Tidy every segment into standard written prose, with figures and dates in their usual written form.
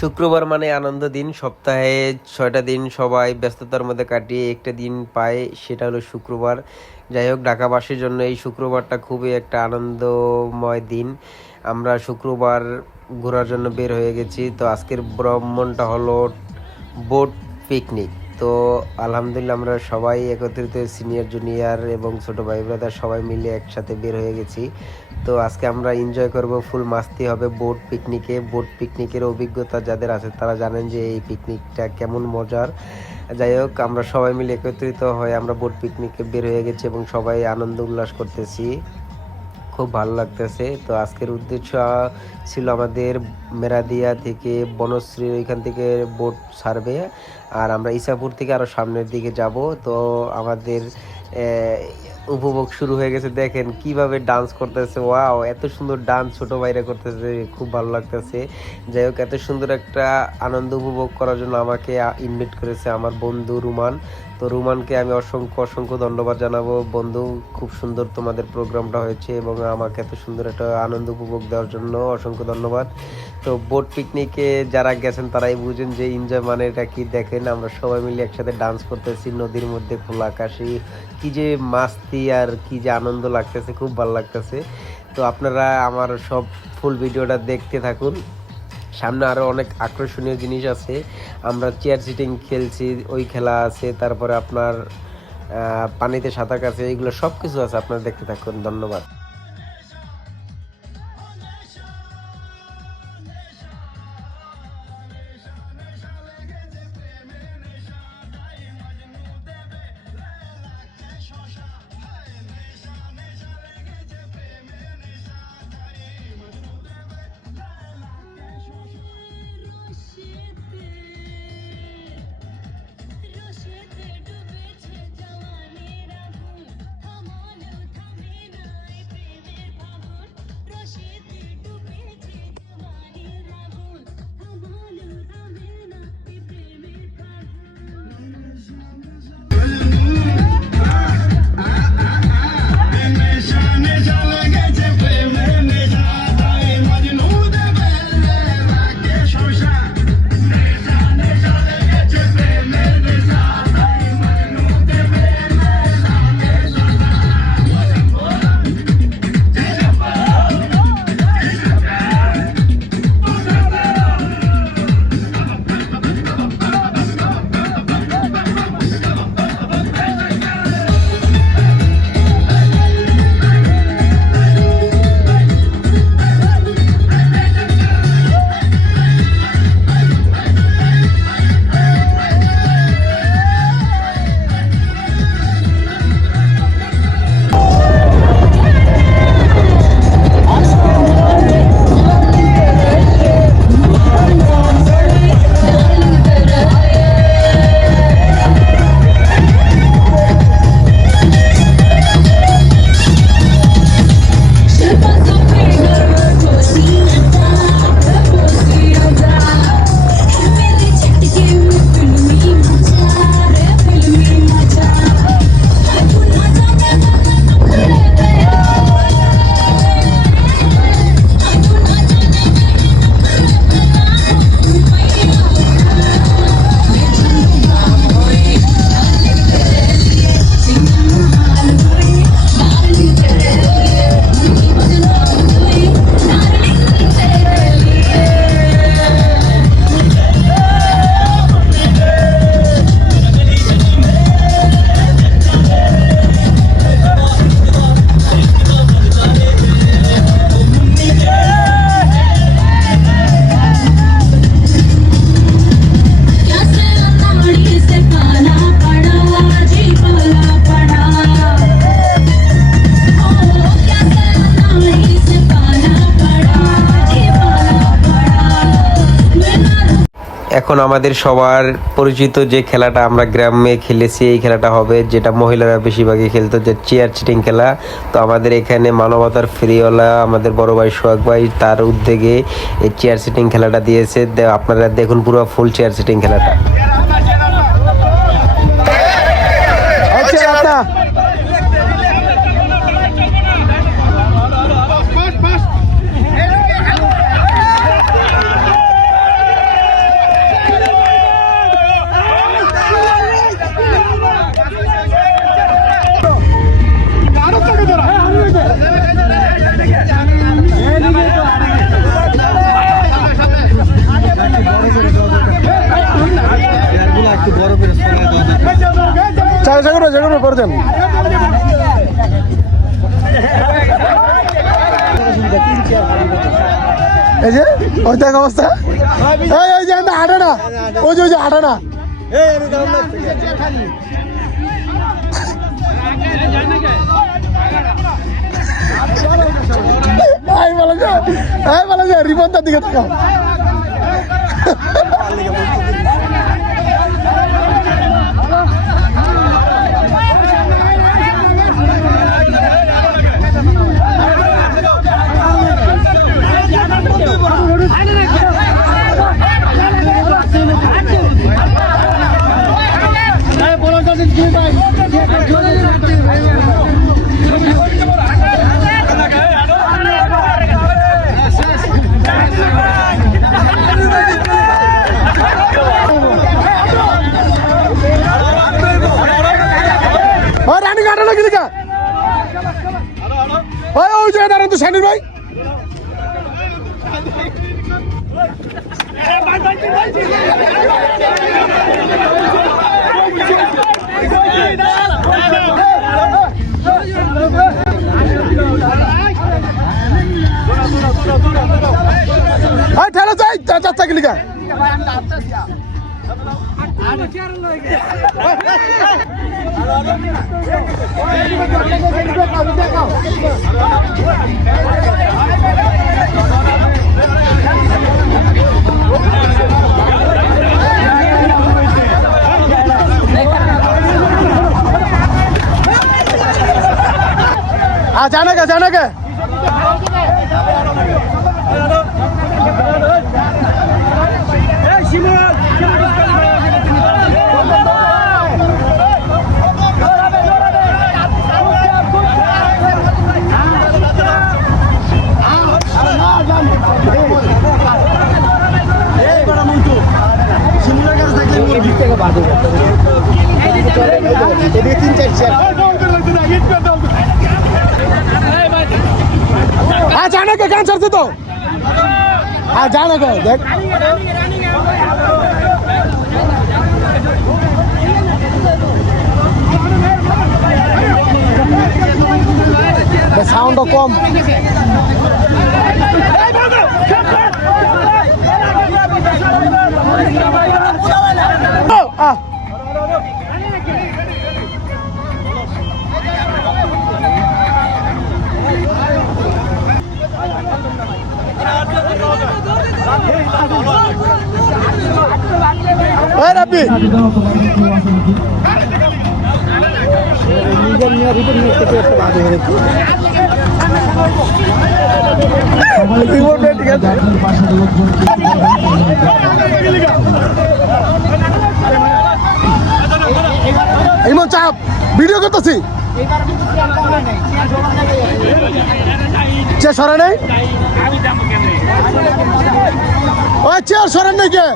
শুক্রবার মানে আনন্দ দিন। সপ্তাহে ৬টা দিন সবাই ব্যস্ততার মধ্যে কাটিয়ে একটা দিন পায়, সেটা হলো শুক্রবার। যাই হোক, ঢাকাবাসীর জন্য এই শুক্রবারটা খুবই একটা আনন্দময় দিন। আমরা শুক্রবার ঘোরার জন্য বের হয়ে গেছি। তো আজকের ভ্রমণটা হলো বোট পিকনিক। তো আলহামদুলিল্লাহ আমরা সবাই একত্রিত, সিনিয়র জুনিয়র এবং ছোটো ভাই ব্রাদার সবাই মিলে একসাথে বের হয়ে গেছি। তো আজকে আমরা এনজয় করব, ফুল মাস্তি হবে বোট পিকনিকে। বোট পিকনিকের অভিজ্ঞতা যাদের আছে তারা জানেন যে এই পিকনিকটা কেমন মজার। যাই হোক, আমরা সবাই মিলে একত্রিত হয়ে আমরা বোট পিকনিকে বের হয়ে গেছি এবং সবাই আনন্দ উল্লাস করতেছি, খুব ভালো লাগতেছে। তো আজকের উদ্দেশ্য ছিল আমাদের মেরাদিয়া থেকে বনশ্রীর ওইখান থেকে বোট ছাড়বে, আর আমরা ইসাপুর থেকে আরও সামনের দিকে যাব। তো আমাদের উপভোগ শুরু হয়ে গেছে। দেখেন কিভাবে ডান্স করতেছে, ওয়াও, এত সুন্দর ডান্স ছোটো ভাইরা করতেছে, খুব ভালো লাগতেছে। যাই হোক, এত সুন্দর একটা আনন্দ উপভোগ করার জন্য আমাকে ইনভাইট করেছে আমার বন্ধু রুমান। তো রুমানকে আমি অসংখ্য ধন্যবাদ জানাবো। বন্ধু, খুব সুন্দর তোমাদের প্রোগ্রামটা হয়েছে এবং আমাকে এত সুন্দর একটা আনন্দ উপভোগ দেওয়ার জন্য অসংখ্য ধন্যবাদ। তো বোট পিকনিকে যারা গেছেন তারাই বুঝেন যে এনজয় মানে এটা কি। দেখেন আমরা সবাই মিলে একসাথে ডান্স করতেছি নদীর মধ্যে, খোলা আকাশে, কি যে মাস্তি আর কি যে আনন্দ লাগতেছে, খুব ভালো লাগতেছে। তো আপনারা আমার সব ফুল ভিডিওটা দেখতে থাকুন, সামনে আরও অনেক আকর্ষণীয় জিনিস আছে। আমরা চেয়ার সিটিং খেলছি, ওই খেলা আছে, তারপরে আপনার পানিতে সাঁতার কাছে, এগুলো সব কিছু আছে, আপনারা দেখতে থাকুন। ধন্যবাদ। এখন আমাদের সবার পরিচিত যে খেলাটা আমরা গ্রামে খেলেছি, এই খেলাটা হবে, যেটা মহিলারা বেশিরভাগই খেলতো, যে চেয়ার চিটিং খেলা। তো আমাদের এখানে মানবতার ফেরিওয়ালা আমাদের বড় ভাই সোহাগ ভাই, তার উদ্যোগে এই চেয়ার সিটিং খেলাটা দিয়েছে। আপনারা দেখুন পুরো ফুল চেয়ার সিটিং খেলাটা। জাগরো করে দেন। এই যে ওই দেখ অবস্থা, এই যে হাঁটে না, ওই যে হাঁটে না। বলা যায় রিপনটার দিকে থাকা। ওই যে দাঁড়ান তো শানির ভাই, ঠেলা চাই 4 কিলিকা। जाना क्या हाँ जाना क्या कैंसर से तो हाँ जाना क्या देख साउंड कम रबी ইমন চাপ ভিডিও করতেছি চেয়ার সরা নেই ওই চেয়ার সরেন নাই কে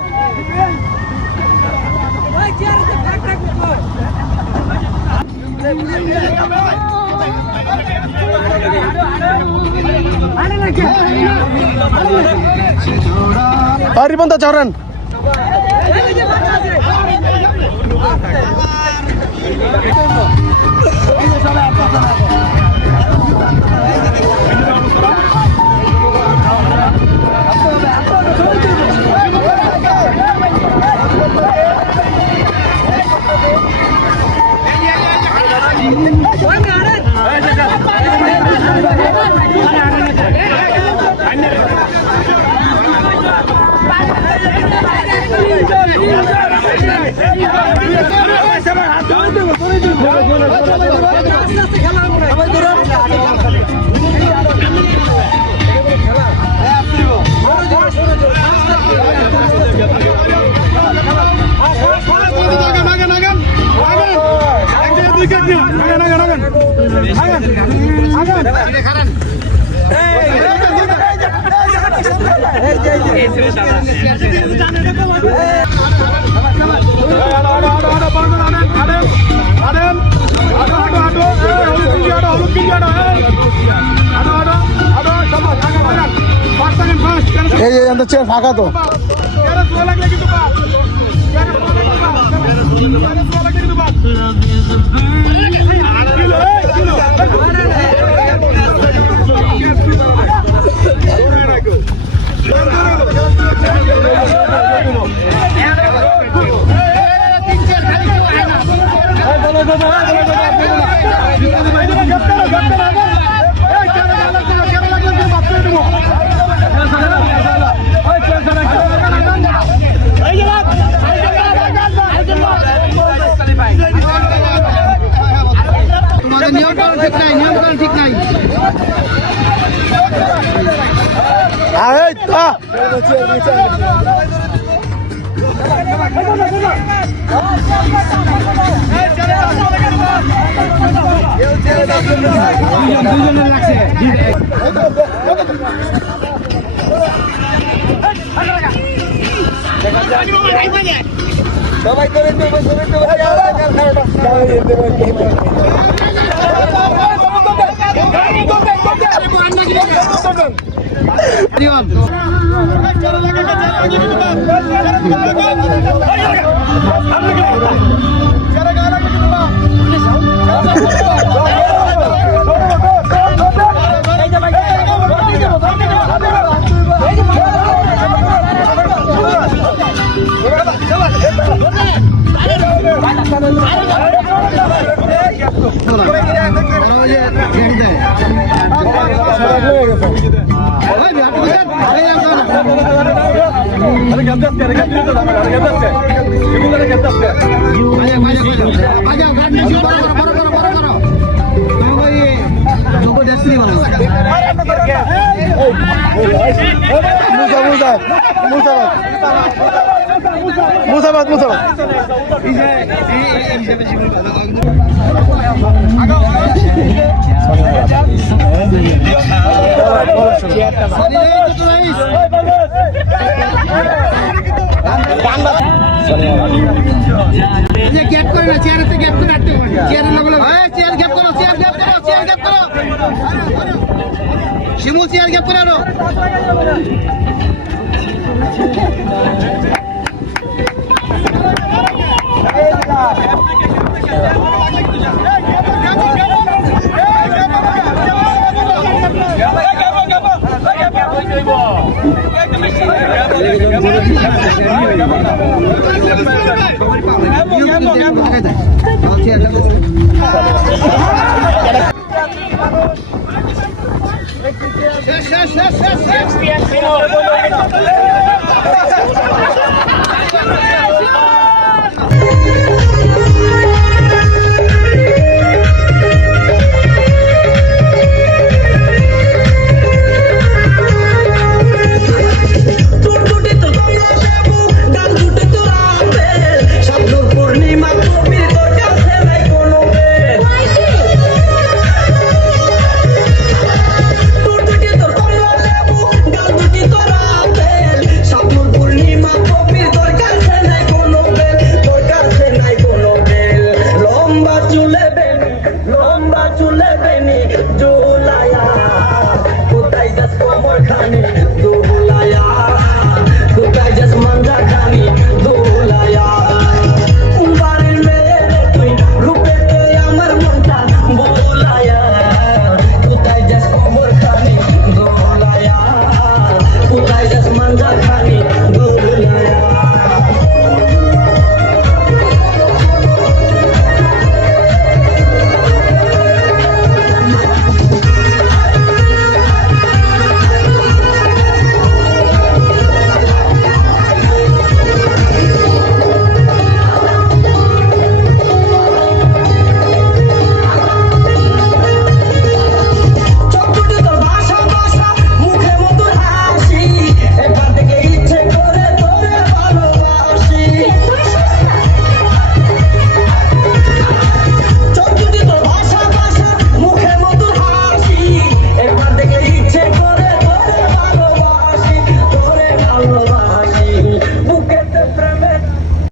রিপনটা চড়েন চেয়ার ফাঁকা তো তোমাদের নিয়মকানুন ঠিক নাই, নিয়মকানুন ঠিক নাই। আরে তা মুসাবাদ গ্যাপ করে না, চেয়ারে গ্যাপ করে রাখতে হবে। চেয়ারের লগলে চেয়ার গ্যাপ করো, চেয়ার গ্যাপ করো, চেয়ার গ্যাপ করো। শিমুল চেয়ার গ্যাপ করে আনো। শেষ শেষ শেষ শেষ শেষ